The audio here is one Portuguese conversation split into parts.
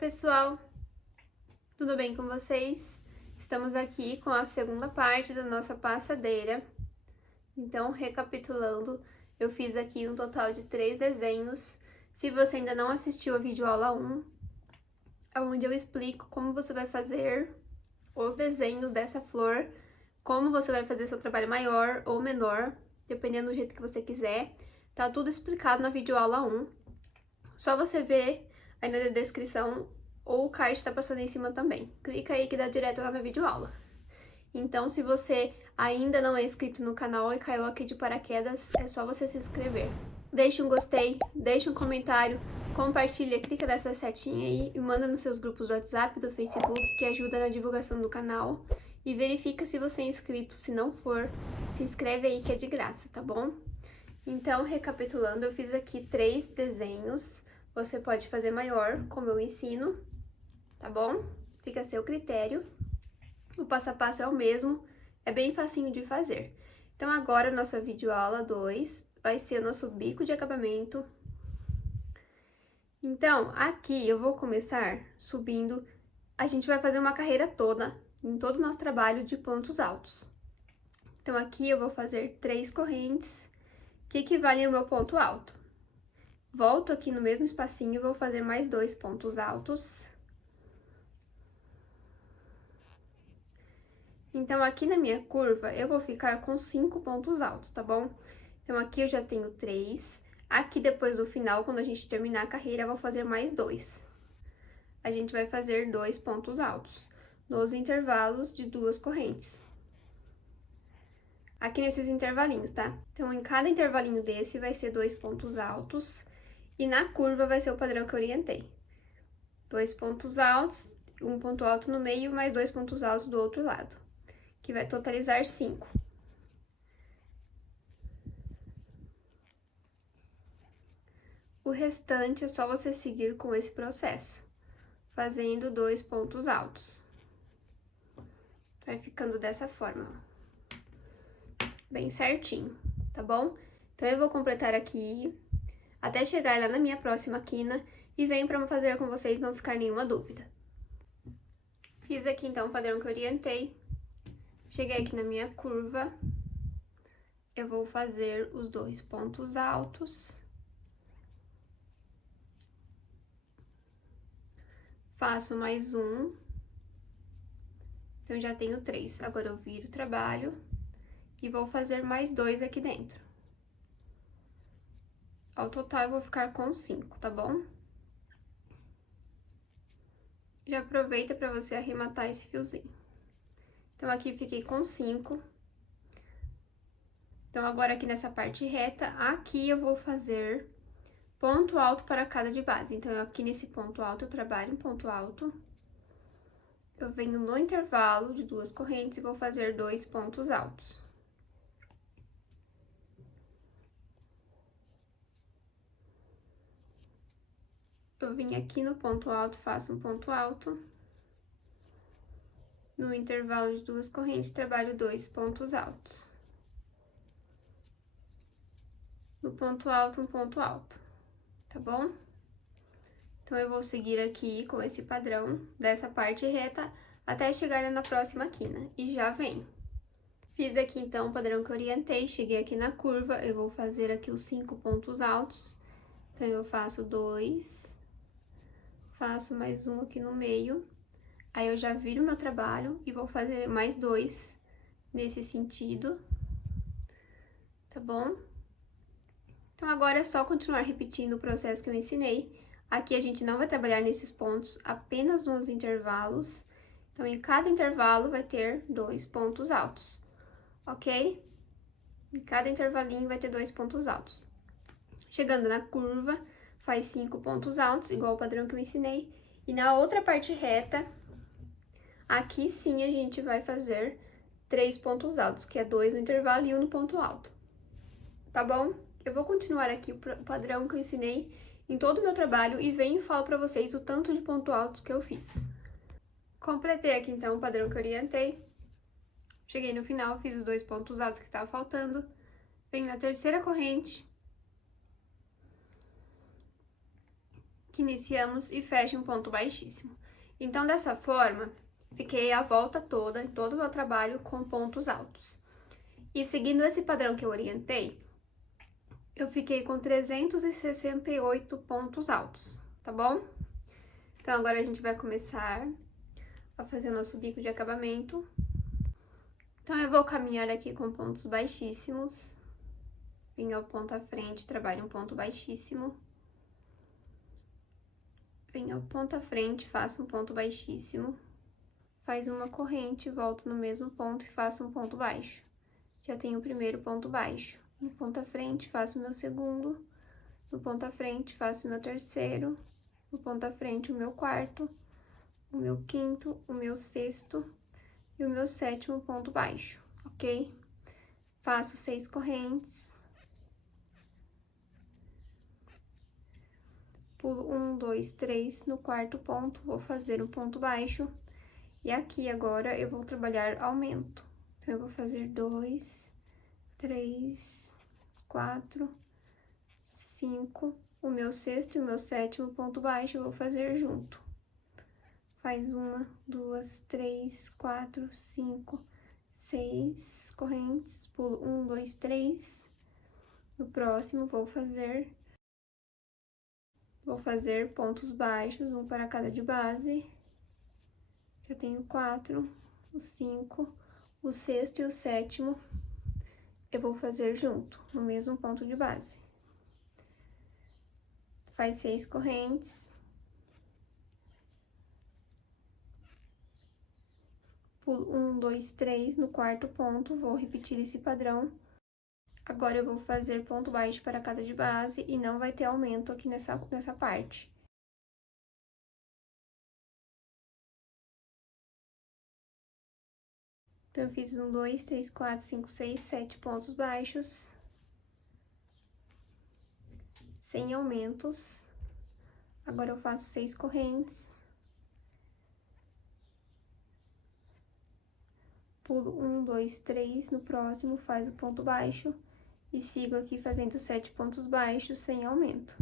pessoal, tudo bem com vocês? Estamos aqui com a segunda parte da nossa passadeira. Então, recapitulando, eu fiz aqui um total de 3 desenhos. Se você ainda não assistiu a videoaula 1, é onde eu explico como você vai fazer os desenhos dessa flor, como você vai fazer seu trabalho maior ou menor, dependendo do jeito que você quiser. Tá tudo explicado na videoaula 1. Só você ver aí na descrição ou o card está passando em cima também. Clica aí que dá direto lá na videoaula. Então, se você ainda não é inscrito no canal e caiu aqui de paraquedas, é só você se inscrever. Deixa um gostei, deixa um comentário, compartilha, clica nessa setinha aí e manda nos seus grupos do WhatsApp, do Facebook, que ajuda na divulgação do canal. E verifica se você é inscrito, se não for, se inscreve aí que é de graça, tá bom? Então, recapitulando, eu fiz aqui 3 desenhos. Você pode fazer maior, como eu ensino, tá bom? Fica a seu critério. O passo a passo é o mesmo, é bem facinho de fazer. Então, agora, nossa videoaula 2 vai ser o nosso bico de acabamento. Então, aqui eu vou começar subindo. A gente vai fazer uma carreira toda, em todo o nosso trabalho, de pontos altos. Então, aqui eu vou fazer 3 correntes, que equivalem ao meu ponto alto. Volto aqui no mesmo espacinho e vou fazer mais 2 pontos altos. Então, aqui na minha curva, eu vou ficar com 5 pontos altos, tá bom? Então, aqui eu já tenho 3. Aqui, depois do final, quando a gente terminar a carreira, eu vou fazer mais 2. A gente vai fazer 2 pontos altos, nos intervalos de 2 correntes. Aqui nesses intervalinhos, tá? Então, em cada intervalinho desse, vai ser 2 pontos altos. E na curva vai ser o padrão que eu orientei. 2 pontos altos, um ponto alto no meio, mais 2 pontos altos do outro lado, que vai totalizar 5. O restante é só você seguir com esse processo, fazendo 2 pontos altos. Vai ficando dessa forma, ó. Bem certinho, tá bom? Então, eu vou completar aqui até chegar lá na minha próxima quina e venho para fazer com vocês, não ficar nenhuma dúvida. Fiz aqui, então, o padrão que eu orientei. Cheguei aqui na minha curva. Eu vou fazer os 2 pontos altos. Faço mais um. Então, já tenho 3. Agora, eu viro o trabalho e vou fazer mais 2 aqui dentro. Ao total, eu vou ficar com 5, tá bom? Já aproveita para você arrematar esse fiozinho. Então, aqui fiquei com 5. Então, agora aqui nessa parte reta, aqui eu vou fazer ponto alto para cada de base. Então, aqui nesse ponto alto, eu trabalho um ponto alto. Eu venho no intervalo de 2 correntes e vou fazer 2 pontos altos. Eu vim aqui no ponto alto, faço um ponto alto. No intervalo de 2 correntes, trabalho 2 pontos altos. No ponto alto, um ponto alto, tá bom? Então, eu vou seguir aqui com esse padrão dessa parte reta até chegar na próxima quina e já venho. Fiz aqui, então, o padrão que eu orientei, cheguei aqui na curva, eu vou fazer aqui os 5 pontos altos. Então, eu faço 2, faço mais um aqui no meio, aí eu já viro meu trabalho e vou fazer mais 2 nesse sentido, tá bom? Então, agora é só continuar repetindo o processo que eu ensinei. Aqui a gente não vai trabalhar nesses pontos, apenas nos intervalos. Então, em cada intervalo vai ter 2 pontos altos, ok? Em cada intervalinho vai ter 2 pontos altos. Chegando na curva, faz 5 pontos altos, igual o padrão que eu ensinei. E na outra parte reta, aqui sim a gente vai fazer 3 pontos altos, que é 2 no intervalo e 1 no ponto alto. Tá bom? Eu vou continuar aqui o padrão que eu ensinei em todo o meu trabalho e venho e falo pra vocês o tanto de ponto altos que eu fiz. Completei aqui, então, o padrão que eu orientei. Cheguei no final, fiz os 2 pontos altos que estavam faltando. Venho na terceira corrente, que iniciamos e fecha um ponto baixíssimo. Então, dessa forma, fiquei a volta toda, em todo o meu trabalho, com pontos altos. E seguindo esse padrão que eu orientei, eu fiquei com 368 pontos altos, tá bom? Então, agora a gente vai começar a fazer nosso bico de acabamento. Então, eu vou caminhar aqui com pontos baixíssimos. Vem ao ponto à frente, trabalho um ponto baixíssimo. Vem ao ponto à frente, faço um ponto baixíssimo. Faz uma corrente, volto no mesmo ponto e faço um ponto baixo. Já tenho o primeiro ponto baixo. No ponto à frente, faço o meu segundo. No ponto à frente, faço o meu terceiro. No ponto à frente, o meu quarto. O meu quinto, o meu sexto e o meu sétimo ponto baixo, ok? Faço 6 correntes. Pulo 1, 2, 3, no quarto ponto, vou fazer um ponto baixo. E aqui agora eu vou trabalhar aumento. Então, eu vou fazer 2, 3, 4, 5. O meu sexto e o meu sétimo ponto baixo eu vou fazer junto. Faz 1, 2, 3, 4, 5, 6 correntes. Pulo 1, 2, 3. No próximo, vou fazer pontos baixos, um para cada de base. Já tenho 4, o 5, o sexto e o sétimo eu vou fazer junto, no mesmo ponto de base. Faz 6 correntes. Pulo 1, 2, 3, no quarto ponto, vou repetir esse padrão. Agora, eu vou fazer ponto baixo para cada de base e não vai ter aumento aqui nessa parte. Então, eu fiz 1, 2, 3, 4, 5, 6, 7 pontos baixos. Sem aumentos. Agora, eu faço 6 correntes. Pulo 1, 2, 3, no próximo, faz o ponto baixo. E sigo aqui fazendo 7 pontos baixos sem aumento.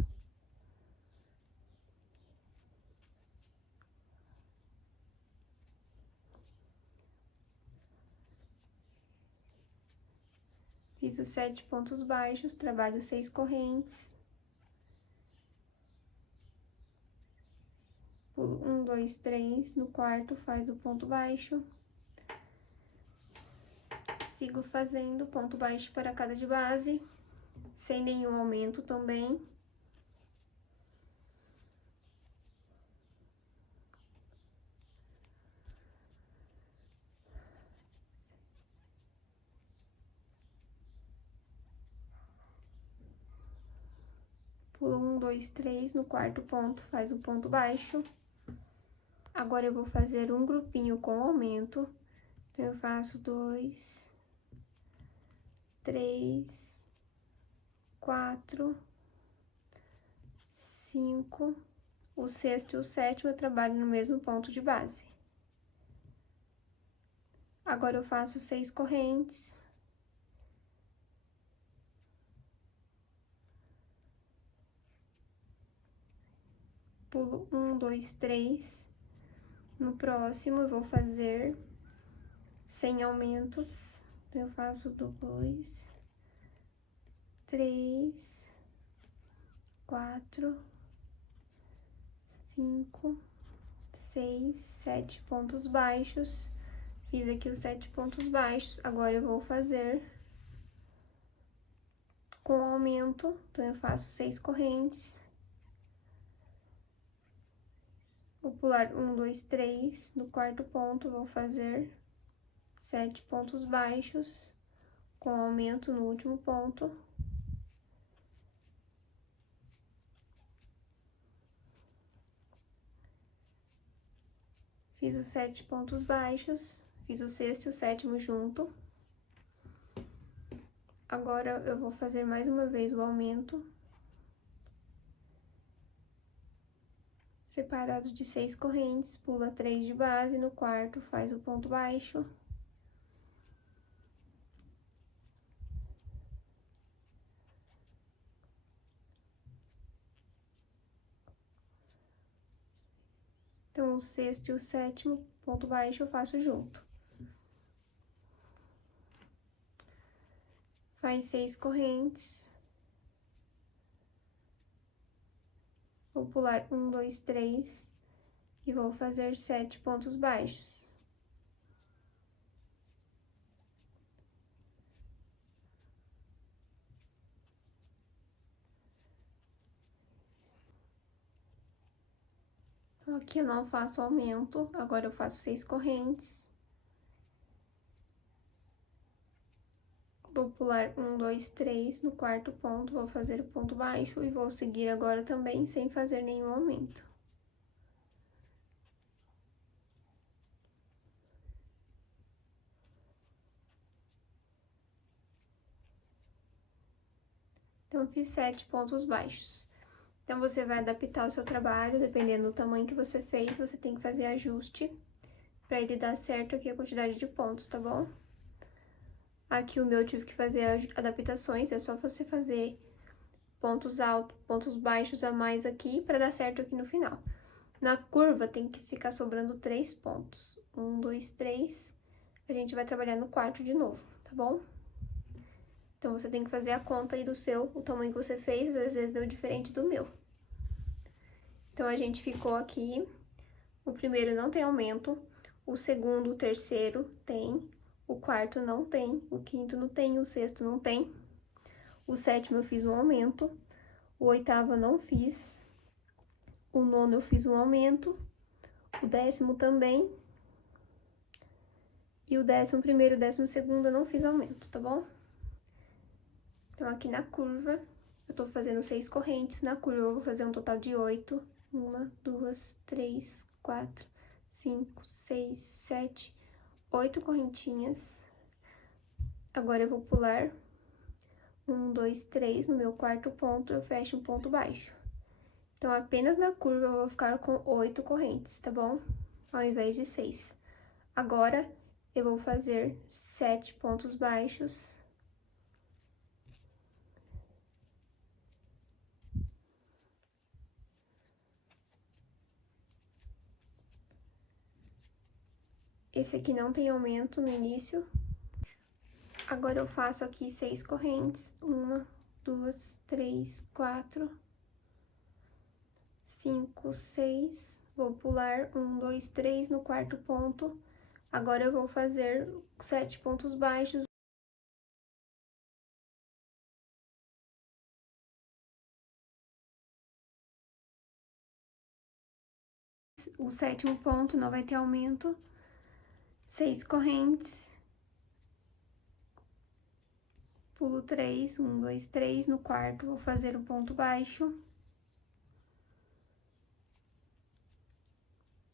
Fiz os 7 pontos baixos, trabalho 6 correntes. Pulo 1, 2, 3, no quarto faz o ponto baixo. Sigo fazendo ponto baixo para cada de base, sem nenhum aumento também. Pulo 1, 2, 3, no quarto ponto faz o ponto baixo. Agora, eu vou fazer um grupinho com aumento. Então, eu faço 2, 3, 4, 5. O sexto e o sétimo eu trabalho no mesmo ponto de base. Agora, eu faço 6 correntes. Pulo 1, 2, 3. No próximo, eu vou fazer sem aumentos. Então, eu faço 2, 3, 4, 5, 6, 7 pontos baixos. Fiz aqui os 7 pontos baixos. Agora, eu vou fazer com aumento. Então, eu faço 6 correntes. Vou pular 1, 2, 3. No quarto ponto, vou fazer 7 pontos baixos, com aumento no último ponto. Fiz os 7 pontos baixos, fiz o sexto e o sétimo junto. Agora, eu vou fazer mais uma vez o aumento. Separado de 6 correntes, pula 3 de base, no quarto faz o ponto baixo. Então, o sexto e o sétimo ponto baixo eu faço junto. Faz 6 correntes. Vou pular 1, 2, 3 e vou fazer 7 pontos baixos. Então, aqui eu não faço aumento, agora eu faço 6 correntes. Vou pular 1, 2, 3 no quarto ponto, vou fazer o ponto baixo e vou seguir agora também sem fazer nenhum aumento. Então, eu fiz 7 pontos baixos. Então, você vai adaptar o seu trabalho, dependendo do tamanho que você fez, você tem que fazer ajuste pra ele dar certo aqui a quantidade de pontos, tá bom? Aqui o meu eu tive que fazer adaptações, é só você fazer pontos altos, pontos baixos a mais aqui pra dar certo aqui no final. Na curva tem que ficar sobrando 3 pontos. 1, 2, 3. A gente vai trabalhar no quarto de novo, tá bom? Então, você tem que fazer a conta aí do seu, o tamanho que você fez, às vezes deu diferente do meu. Então, a gente ficou aqui, o primeiro não tem aumento, o segundo, o terceiro tem, o quarto não tem, o quinto não tem, o sexto não tem, o sétimo eu fiz um aumento, o oitavo eu não fiz, o nono eu fiz um aumento, o décimo também, e o 11º e o 12º eu não fiz aumento, tá bom? Então, aqui na curva, eu tô fazendo 6 correntes, na curva eu vou fazer um total de 8. 1, 2, 3, 4, 5, 6, 7, 8 correntinhas. Agora, eu vou pular 1, 2, 3, no meu quarto ponto, eu fecho um ponto baixo. Então, apenas na curva eu vou ficar com 8 correntes, tá bom? Ao invés de 6. Agora, eu vou fazer 7 pontos baixos. Esse aqui não tem aumento no início. Agora, eu faço aqui 6 correntes. 1, 2, 3, 4, 5, 6. Vou pular 1, 2, 3 no quarto ponto. Agora, eu vou fazer 7 pontos baixos. O sétimo ponto não vai ter aumento. 6 correntes. Pulo 3, 1, 2, 3 no quarto, vou fazer o ponto baixo.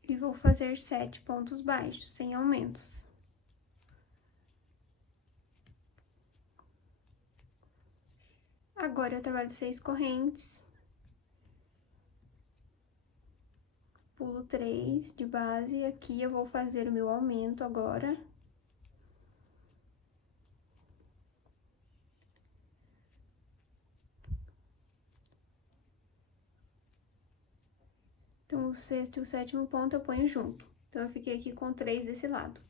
E vou fazer 7 pontos baixos, sem aumentos. Agora, eu trabalho 6 correntes. Pulo 3 de base, e aqui eu vou fazer o meu aumento agora. Então, o sexto e o sétimo ponto eu ponho junto. Então, eu fiquei aqui com 3 desse lado.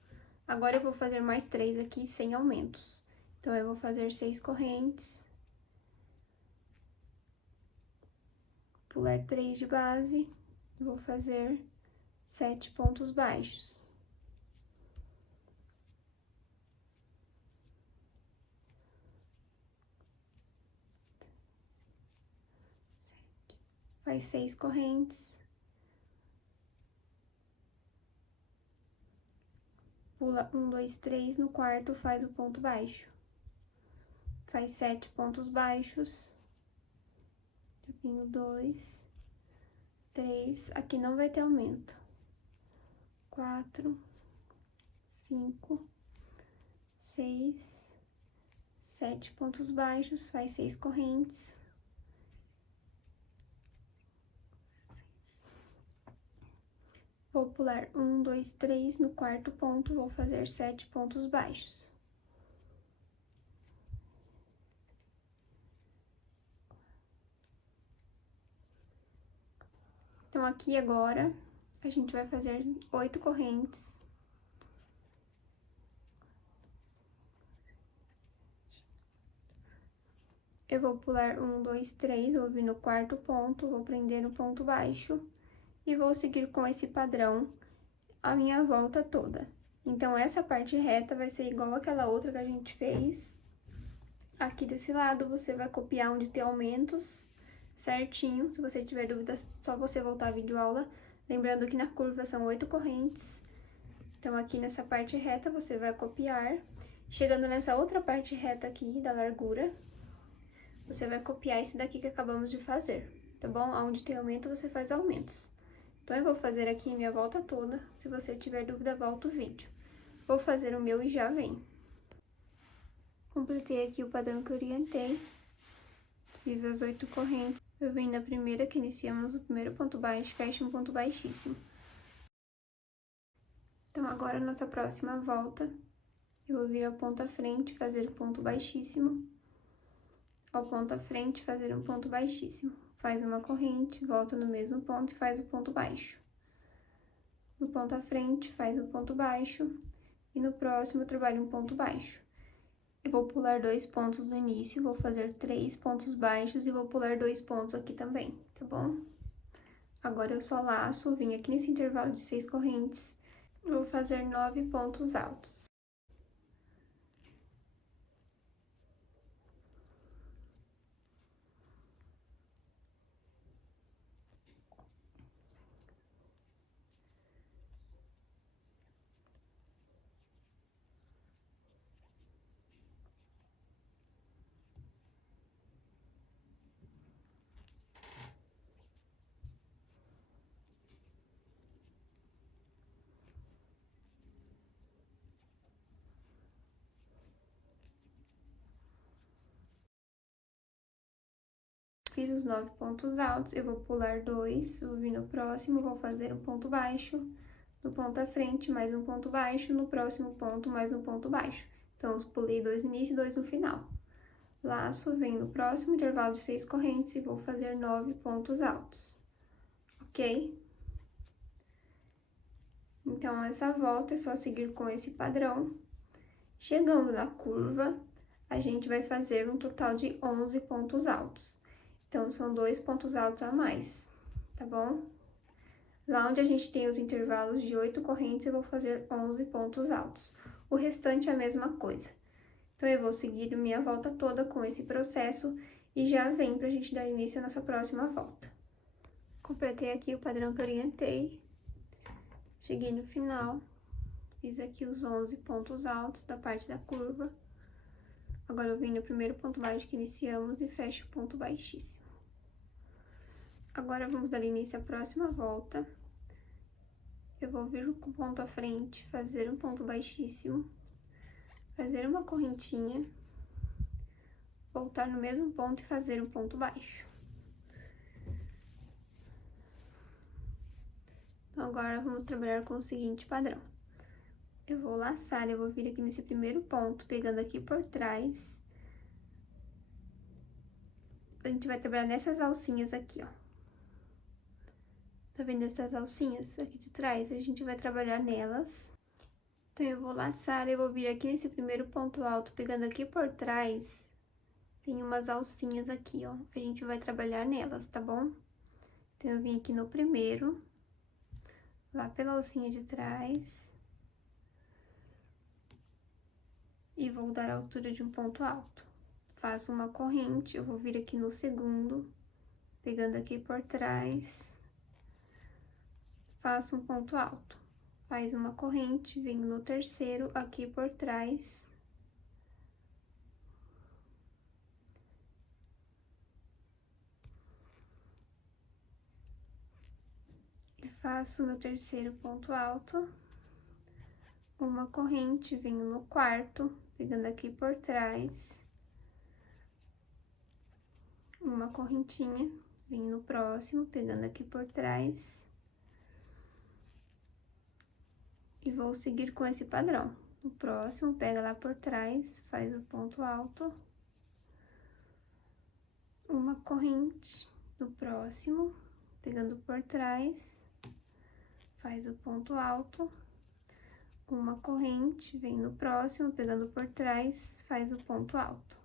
Agora, eu vou fazer mais 3 aqui sem aumentos. Então, eu vou fazer 6 correntes. Pular 3 de base. Vou fazer 7 pontos baixos. Faz 6 correntes. Pula 1, 2, 3 no quarto, faz o ponto baixo. Faz 7 pontos baixos. Eu tenho 2, 3, aqui não vai ter aumento. 4, 5, 6, 7 pontos baixos, faz 6 correntes. Vou pular 1, 2, 3 no quarto ponto, vou fazer 7 pontos baixos. Então, aqui agora, a gente vai fazer 8 correntes. Eu vou pular 1, 2, 3, vou vir no quarto ponto, vou prender no ponto baixo e vou seguir com esse padrão a minha volta toda. Então, essa parte reta vai ser igual àquela outra que a gente fez. Aqui desse lado, você vai copiar onde tem aumentos certinho. Se você tiver dúvidas, só você voltar a videoaula. Lembrando que na curva são 8 correntes. Então, aqui nessa parte reta, você vai copiar. Chegando nessa outra parte reta aqui da largura, você vai copiar esse daqui que acabamos de fazer, tá bom? Onde tem aumento, você faz aumentos. Então, eu vou fazer aqui minha volta toda. Se você tiver dúvida, volta o vídeo. Vou fazer o meu e já vem. Completei aqui o padrão que eu orientei. Fiz as 8 correntes. Eu venho na primeira, que iniciamos no primeiro ponto baixo, fecho um ponto baixíssimo. Então, agora, nossa próxima volta, eu vou vir ao ponto à frente, fazer ponto baixíssimo. Ao ponto à frente, fazer um ponto baixíssimo. Faz uma corrente, volta no mesmo ponto e faz o ponto baixo. No ponto à frente, faz o ponto baixo. E no próximo, eu trabalho um ponto baixo. Eu vou pular 2 pontos no início, vou fazer 3 pontos baixos e vou pular 2 pontos aqui também, tá bom? Agora, eu só laço, vim aqui nesse intervalo de 6 correntes, vou fazer 9 pontos altos. Fiz os 9 pontos altos, eu vou pular 2, vou vir no próximo, vou fazer um ponto baixo, no ponto à frente, mais um ponto baixo, no próximo ponto, mais um ponto baixo. Então, eu pulei 2 no início e 2 no final. Laço, venho no próximo intervalo de 6 correntes e vou fazer 9 pontos altos, ok? Então, essa volta é só seguir com esse padrão. Chegando na curva, a gente vai fazer um total de 11 pontos altos. Então, são 2 pontos altos a mais, tá bom? Lá onde a gente tem os intervalos de 8 correntes, eu vou fazer 11 pontos altos. O restante é a mesma coisa. Então, eu vou seguir minha volta toda com esse processo e já vem pra gente dar início à nossa próxima volta. Completei aqui o padrão que eu orientei. Cheguei no final, fiz aqui os 11 pontos altos da parte da curva. Agora, eu vim no primeiro ponto baixo que iniciamos e fecho o ponto baixíssimo. Agora, vamos dar início à próxima volta. Eu vou vir com o ponto à frente, fazer um ponto baixíssimo, fazer uma correntinha, voltar no mesmo ponto e fazer um ponto baixo. Então, agora, vamos trabalhar com o seguinte padrão. Eu vou laçar, eu vou vir aqui nesse primeiro ponto, pegando aqui por trás. A gente vai trabalhar nessas alcinhas aqui, ó. Tá vendo essas alcinhas aqui de trás? A gente vai trabalhar nelas. Então, eu vou laçar, eu vou vir aqui nesse primeiro ponto alto, pegando aqui por trás. Tem umas alcinhas aqui, ó. A gente vai trabalhar nelas, tá bom? Então, eu vim aqui no primeiro, lá pela alcinha de trás. E vou dar a altura de um ponto alto. Faço uma corrente, eu vou vir aqui no segundo, pegando aqui por trás. Faço um ponto alto. Faz uma corrente, venho no terceiro, aqui por trás. E faço o meu terceiro ponto alto. Uma corrente, venho no quarto, pegando aqui por trás. Uma correntinha, venho no próximo, pegando aqui por trás. E vou seguir com esse padrão. O próximo, pega lá por trás, faz o ponto alto. Uma corrente, no próximo, pegando por trás, faz o ponto alto, uma corrente, vem no próximo, pegando por trás, faz o ponto alto.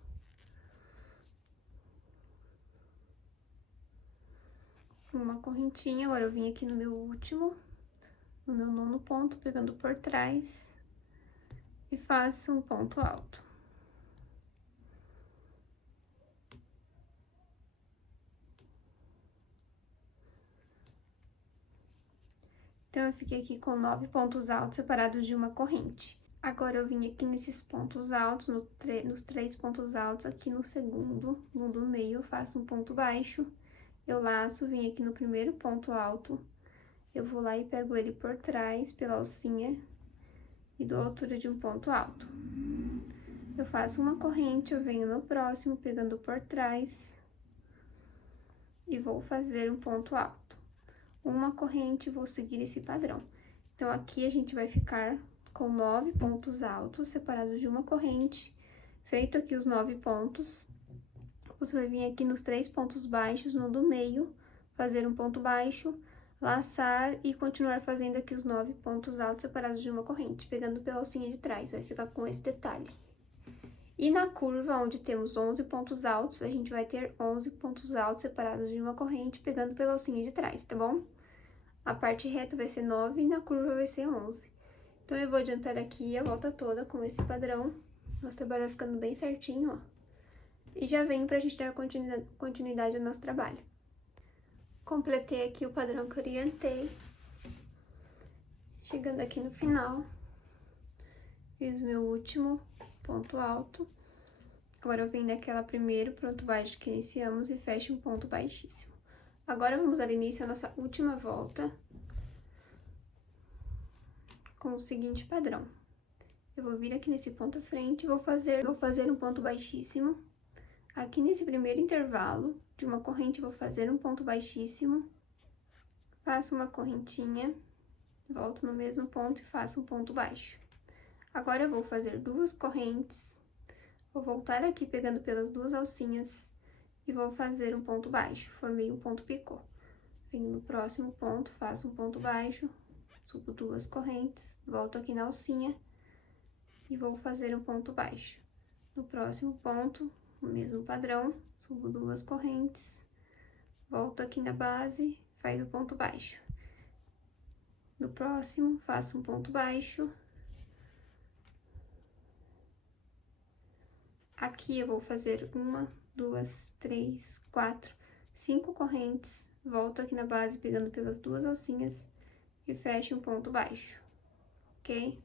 Uma correntinha, agora eu vim aqui no meu último, no meu nono ponto, pegando por trás, e faço um ponto alto. Então, eu fiquei aqui com 9 pontos altos separados de uma corrente. Agora, eu vim aqui nesses pontos altos, nos 3 pontos altos, aqui no segundo, no do meio, eu faço um ponto baixo. Eu laço, vim aqui no primeiro ponto alto, eu vou lá e pego ele por trás, pela alcinha, e dou a altura de um ponto alto. Eu faço uma corrente, eu venho no próximo, pegando por trás, e vou fazer um ponto alto. Uma corrente, vou seguir esse padrão. Então, aqui a gente vai ficar com 9 pontos altos, separados de uma corrente. Feito aqui os 9 pontos, você vai vir aqui nos 3 pontos baixos, no do meio, fazer um ponto baixo, laçar e continuar fazendo aqui os 9 pontos altos separados de uma corrente, pegando pela alcinha de trás, vai ficar com esse detalhe. E na curva, onde temos 11 pontos altos, a gente vai ter 11 pontos altos separados de uma corrente, pegando pela alcinha de trás, tá bom? A parte reta vai ser 9 e na curva vai ser 11. Então, eu vou adiantar aqui a volta toda com esse padrão. Nosso trabalho vai ficando bem certinho, ó. E já venho pra gente dar continuidade ao nosso trabalho. Completei aqui o padrão que eu orientei. Chegando aqui no final, fiz o meu último ponto alto. Agora, eu venho naquela primeiro ponto baixo que iniciamos e fecho um ponto baixíssimo. Agora, vamos dar início à nossa última volta com o seguinte padrão. Eu vou vir aqui nesse ponto à frente e vou fazer um ponto baixíssimo. Aqui nesse primeiro intervalo de uma corrente, vou fazer um ponto baixíssimo. Faço uma correntinha, volto no mesmo ponto e faço um ponto baixo. Agora, eu vou fazer 2 correntes, vou voltar aqui pegando pelas 2 alcinhas e vou fazer um ponto baixo, formei um ponto picô. Venho no próximo ponto, faço um ponto baixo, subo 2 correntes, volto aqui na alcinha e vou fazer um ponto baixo. No próximo ponto, o mesmo padrão, subo 2 correntes, volto aqui na base, faz o ponto baixo. No próximo, faço um ponto baixo. Aqui eu vou fazer 1, 2, 3, 4, 5 correntes, volto aqui na base pegando pelas 2 alcinhas e fecho um ponto baixo, ok?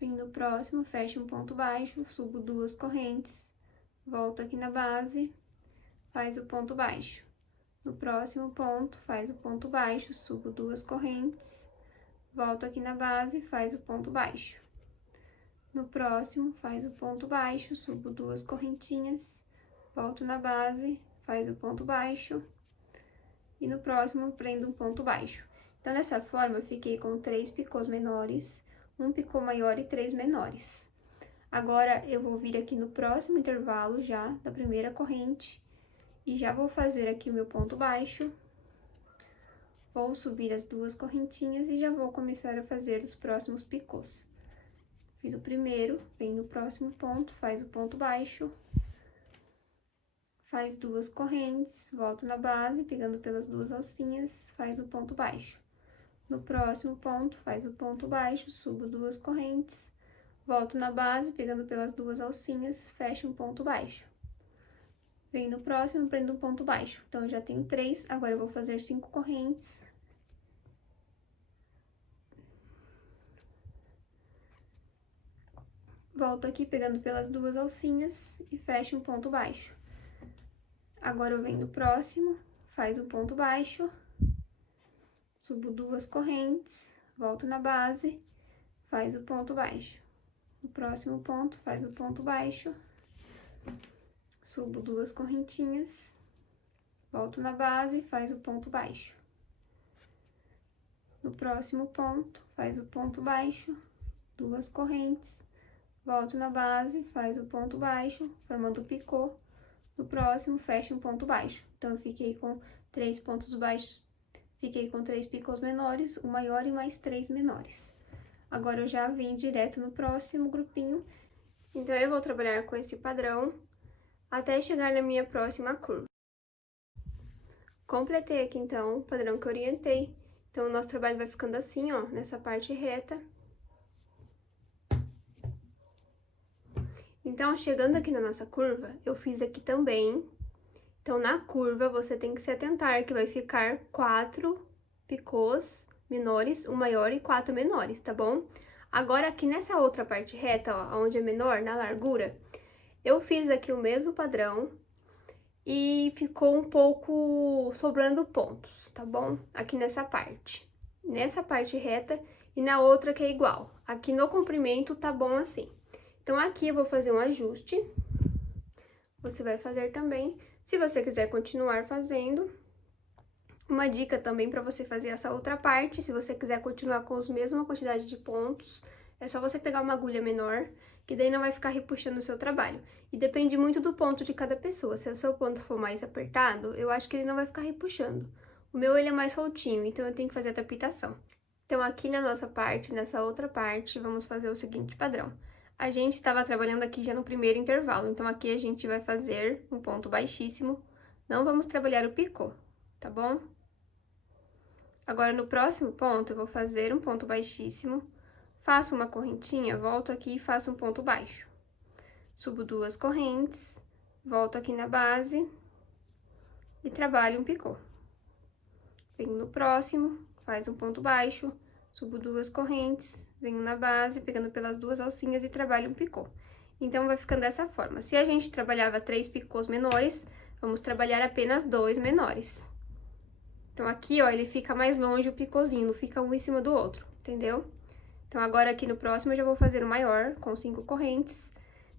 Vem no próximo, fecho um ponto baixo, subo 2 correntes, volto aqui na base, faz o ponto baixo. No próximo ponto, faz o ponto baixo, subo 2 correntes, volto aqui na base, faz o ponto baixo. No próximo, faz o ponto baixo, subo 2 correntinhas, volto na base, faz o ponto baixo. E no próximo, prendo um ponto baixo. Então, dessa forma, eu fiquei com 3 picôs menores, um picô maior e 3 menores. Agora, eu vou vir aqui no próximo intervalo já da primeira corrente e já vou fazer aqui o meu ponto baixo. Vou subir as 2 correntinhas e já vou começar a fazer os próximos picôs. Fiz o primeiro, vem no próximo ponto, faz o ponto baixo, faz 2 correntes, volto na base, pegando pelas 2 alcinhas, faz o ponto baixo. No próximo ponto, faz o ponto baixo, subo 2 correntes, volto na base, pegando pelas 2 alcinhas, fecho um ponto baixo. Vem no próximo, prendo um ponto baixo. Então, eu já tenho 3, agora eu vou fazer 5 correntes. Volto aqui pegando pelas 2 alcinhas e fecho um ponto baixo. Agora, eu venho no próximo, faz um ponto baixo, subo 2 correntes, volto na base, faz o ponto baixo. No próximo ponto, faz o ponto baixo, subo 2 correntinhas, volto na base, faz o ponto baixo. No próximo ponto, faz o ponto baixo, 2 correntes, volto na base, faz o ponto baixo, formando o picô. No próximo, fecha um ponto baixo. Então, eu fiquei com 3 pontos baixos, Fiquei com 3 picôs menores, um maior e mais 3 menores. Agora, eu já vim direto no próximo grupinho. Então, eu vou trabalhar com esse padrão até chegar na minha próxima curva. Completei aqui, então, o padrão que eu orientei. Então, o nosso trabalho vai ficando assim, ó, nessa parte reta. Então, chegando aqui na nossa curva, eu fiz aqui também. Então, na curva, você tem que se atentar que vai ficar 4 picôs menores, um maior e 4 menores, tá bom? Agora, aqui nessa outra parte reta, ó, onde é menor, na largura, eu fiz aqui o mesmo padrão e ficou um pouco sobrando pontos, tá bom? Aqui nessa parte reta e na outra que é igual. Aqui no comprimento tá bom assim. Então, aqui eu vou fazer um ajuste, você vai fazer também. Se você quiser continuar fazendo, uma dica também para você fazer essa outra parte, se você quiser continuar com a mesma quantidade de pontos, é só você pegar uma agulha menor, que daí não vai ficar repuxando o seu trabalho. E depende muito do ponto de cada pessoa. Se o seu ponto for mais apertado, eu acho que ele não vai ficar repuxando. O meu, ele é mais soltinho, então eu tenho que fazer a adaptação. Então, aqui na nossa parte, nessa outra parte, vamos fazer o seguinte padrão. A gente estava trabalhando aqui já no primeiro intervalo, então aqui a gente vai fazer um ponto baixíssimo, não vamos trabalhar o picô, tá bom? Agora, no próximo ponto, eu vou fazer um ponto baixíssimo, faço uma correntinha, volto aqui e faço um ponto baixo. Subo 2 correntes, volto aqui na base e trabalho um picô. Venho no próximo, faz um ponto baixo, subo 2 correntes, venho na base, pegando pelas 2 alcinhas e trabalho um picô. Então, vai ficando dessa forma. Se a gente trabalhava 3 picôs menores, vamos trabalhar apenas 2 menores. Então, aqui, ó, ele fica mais longe o picôzinho, não fica um em cima do outro, entendeu? Então, agora aqui no próximo eu já vou fazer o maior, com 5 correntes.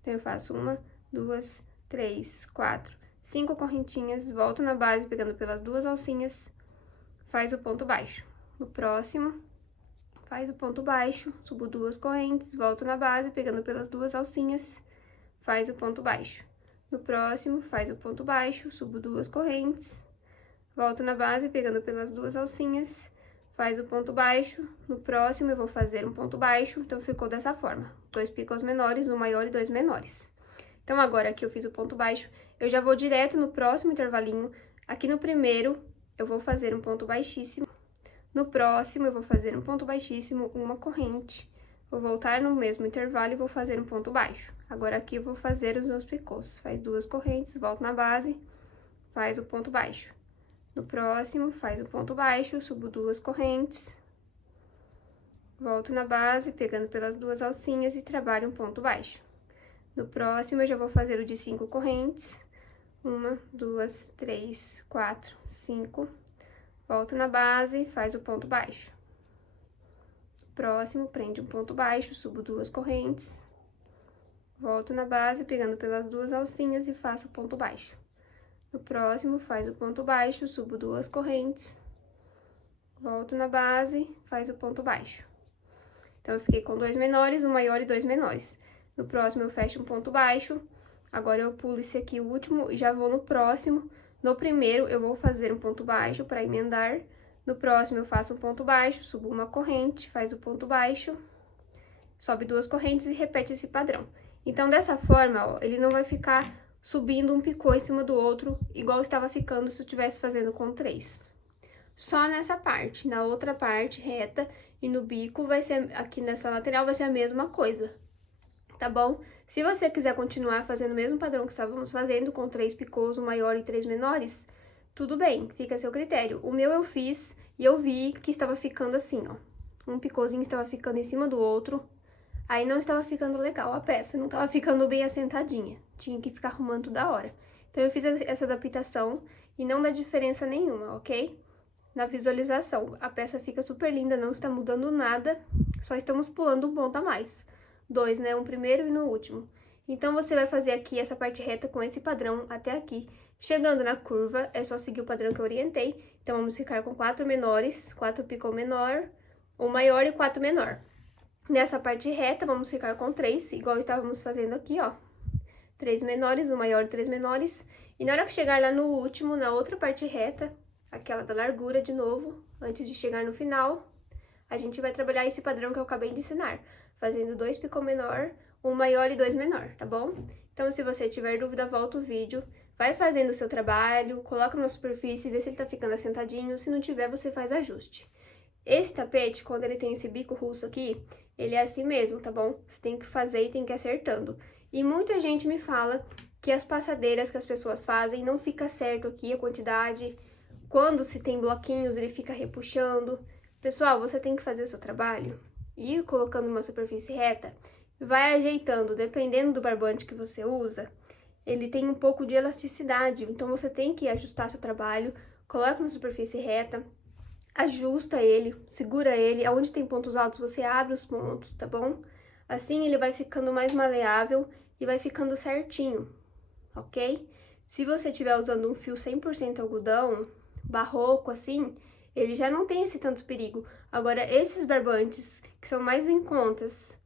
Então, eu faço 1, 2, 3, 4, 5 correntinhas, volto na base, pegando pelas 2 alcinhas, faz o ponto baixo. No próximo, faz o ponto baixo, subo 2 correntes, volto na base, pegando pelas 2 alcinhas, faz o ponto baixo. No próximo, faz o ponto baixo, subo 2 correntes, volto na base, pegando pelas 2 alcinhas, faz o ponto baixo. No próximo, eu vou fazer um ponto baixo, então ficou dessa forma. 2 picôs menores, um maior e 2 menores. Então, agora que eu fiz o ponto baixo, eu já vou direto no próximo intervalinho. Aqui no primeiro, eu vou fazer um ponto baixíssimo. No próximo, eu vou fazer um ponto baixíssimo, uma corrente. Vou voltar no mesmo intervalo e vou fazer um ponto baixo. Agora, aqui eu vou fazer os meus picôs. Faz 2 correntes, volto na base, faz o ponto baixo. No próximo, faz o ponto baixo, subo 2 correntes, volto na base, pegando pelas 2 alcinhas e trabalho um ponto baixo. No próximo, eu já vou fazer o de 5 correntes. 1, 2, 3, 4, 5. Volto na base, faz o ponto baixo. Próximo, prende um ponto baixo, subo 2 correntes. Volto na base, pegando pelas 2 alcinhas e faço o ponto baixo. No próximo, faz o ponto baixo, subo 2 correntes. Volto na base, faz o ponto baixo. Então, eu fiquei com 2 menores, um maior e 2 menores. No próximo, eu fecho um ponto baixo. Agora, eu pulo esse aqui, o último, e já vou no próximo. No primeiro, eu vou fazer um ponto baixo para emendar. No próximo, eu faço um ponto baixo, subo uma corrente, faz o ponto baixo, sobe 2 correntes e repete esse padrão. Então, dessa forma, ó, ele não vai ficar subindo um picô em cima do outro, igual estava ficando se eu estivesse fazendo com 3. Só nessa parte, na outra parte reta e no bico, vai ser, aqui nessa lateral, vai ser a mesma coisa, tá bom? Se você quiser continuar fazendo o mesmo padrão que estávamos fazendo, com 3 picôs, um maior e 3 menores, tudo bem, fica a seu critério. O meu eu fiz e eu vi que estava ficando assim, ó. Um picôzinho estava ficando em cima do outro, aí não estava ficando legal a peça, não estava ficando bem assentadinha. Tinha que ficar arrumando toda hora. Então, eu fiz essa adaptação e não dá diferença nenhuma, ok? Na visualização, a peça fica super linda, não está mudando nada, só estamos pulando um ponto a mais. 2, né? Um primeiro e no último. Então, você vai fazer aqui essa parte reta com esse padrão até aqui. Chegando na curva, é só seguir o padrão que eu orientei. Então, vamos ficar com 4 menores, 4 picô menor, um maior e 4 menor. Nessa parte reta, vamos ficar com 3, igual estávamos fazendo aqui, ó. 3 menores, um maior e 3 menores. E na hora que chegar lá no último, na outra parte reta, aquela da largura de novo, antes de chegar no final. A gente vai trabalhar esse padrão que eu acabei de ensinar, fazendo 2 picô menor, 1 maior e 2 menor, tá bom? Então, se você tiver dúvida, volta o vídeo, vai fazendo o seu trabalho, coloca na superfície, vê se ele tá ficando assentadinho, se não tiver, você faz ajuste. Esse tapete, quando ele tem esse bico russo aqui, ele é assim mesmo, tá bom? Você tem que fazer e tem que ir acertando. E muita gente me fala que as passadeiras que as pessoas fazem não fica certo aqui a quantidade. Quando se tem bloquinhos, ele fica repuxando. Pessoal, você tem que fazer o seu trabalho, ir colocando uma superfície reta, vai ajeitando, dependendo do barbante que você usa, ele tem um pouco de elasticidade, então você tem que ajustar seu trabalho, coloca na superfície reta, ajusta ele, segura ele, aonde tem pontos altos você abre os pontos, tá bom? Assim ele vai ficando mais maleável e vai ficando certinho, ok? Se você estiver usando um fio 100% algodão, barroco assim, ele já não tem esse tanto perigo. Agora, esses barbantes, que são mais em contas,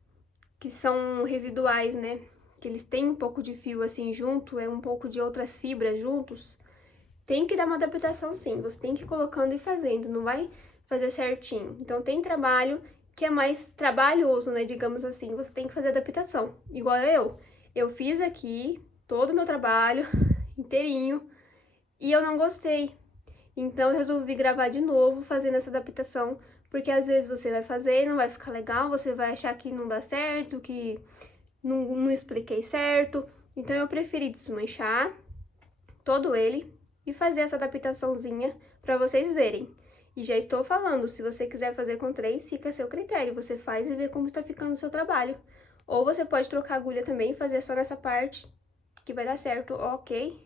que são residuais, né? Que eles têm um pouco de fio assim junto, um pouco de outras fibras juntos, tem que dar uma adaptação sim. Você tem que ir colocando e fazendo, não vai fazer certinho. Então, tem trabalho que é mais trabalhoso, né? Digamos assim, você tem que fazer adaptação. Igual eu fiz aqui todo o meu trabalho inteirinho e eu não gostei. Então, eu resolvi gravar de novo, fazendo essa adaptação, porque às vezes você vai fazer e não vai ficar legal, você vai achar que não dá certo, que não expliquei certo. Então, eu preferi desmanchar todo ele e fazer essa adaptaçãozinha pra vocês verem. E já estou falando, se você quiser fazer com 3, fica a seu critério, você faz e vê como está ficando o seu trabalho. Ou você pode trocar a agulha também e fazer só nessa parte, que vai dar certo, ok?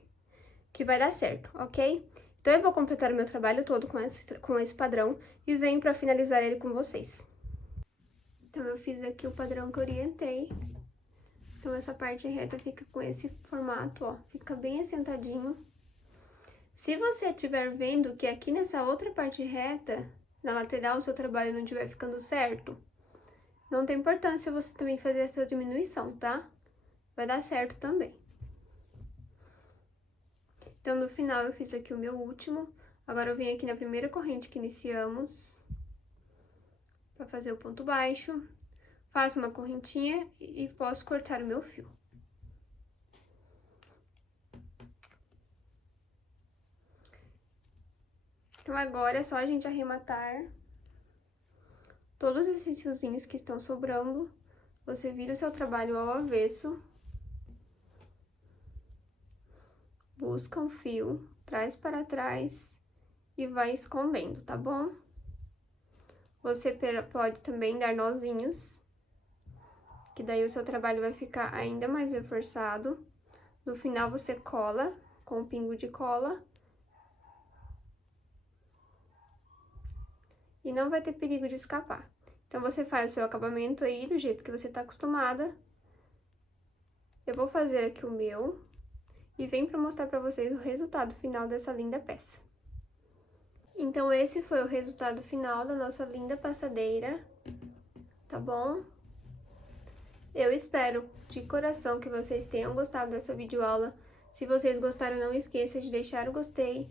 Que vai dar certo, ok? Então, eu vou completar o meu trabalho todo com esse padrão e venho para finalizar ele com vocês. Então, eu fiz aqui o padrão que eu orientei. Então, essa parte reta fica com esse formato, ó, fica bem assentadinho. Se você estiver vendo que aqui nessa outra parte reta, na lateral, o seu trabalho não estiver ficando certo, não tem importância você também fazer essa diminuição, tá? Vai dar certo também. Então, no final, eu fiz aqui o meu último. Agora, eu venho aqui na primeira corrente que iniciamos, para fazer o ponto baixo. Faço uma correntinha e posso cortar o meu fio. Então, agora é só a gente arrematar todos esses fiozinhos que estão sobrando. Você vira o seu trabalho ao avesso. Busca um fio, traz para trás e vai escondendo, tá bom? Você pode também dar nozinhos, que daí o seu trabalho vai ficar ainda mais reforçado. No final, você cola com um pingo de cola. E não vai ter perigo de escapar. Então, você faz o seu acabamento aí do jeito que você tá acostumada. Eu vou fazer aqui o meu e venho para mostrar para vocês o resultado final dessa linda peça. Então, esse foi o resultado final da nossa linda passadeira, tá bom? Eu espero de coração que vocês tenham gostado dessa videoaula. Se vocês gostaram, não esqueça de deixar o gostei.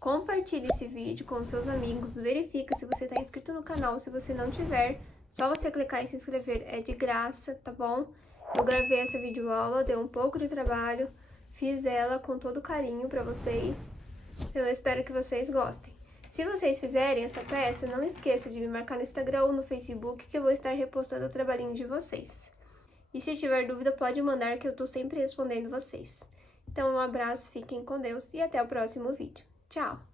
Compartilhe esse vídeo com seus amigos, verifica se você está inscrito no canal, se você não tiver, só você clicar em se inscrever, é de graça, tá bom? Eu gravei essa videoaula, deu um pouco de trabalho, fiz ela com todo carinho pra vocês, eu espero que vocês gostem. Se vocês fizerem essa peça, não esqueça de me marcar no Instagram ou no Facebook, que eu vou estar repostando o trabalhinho de vocês. E se tiver dúvida, pode mandar que eu tô sempre respondendo vocês. Então, um abraço, fiquem com Deus e até o próximo vídeo. Tchau!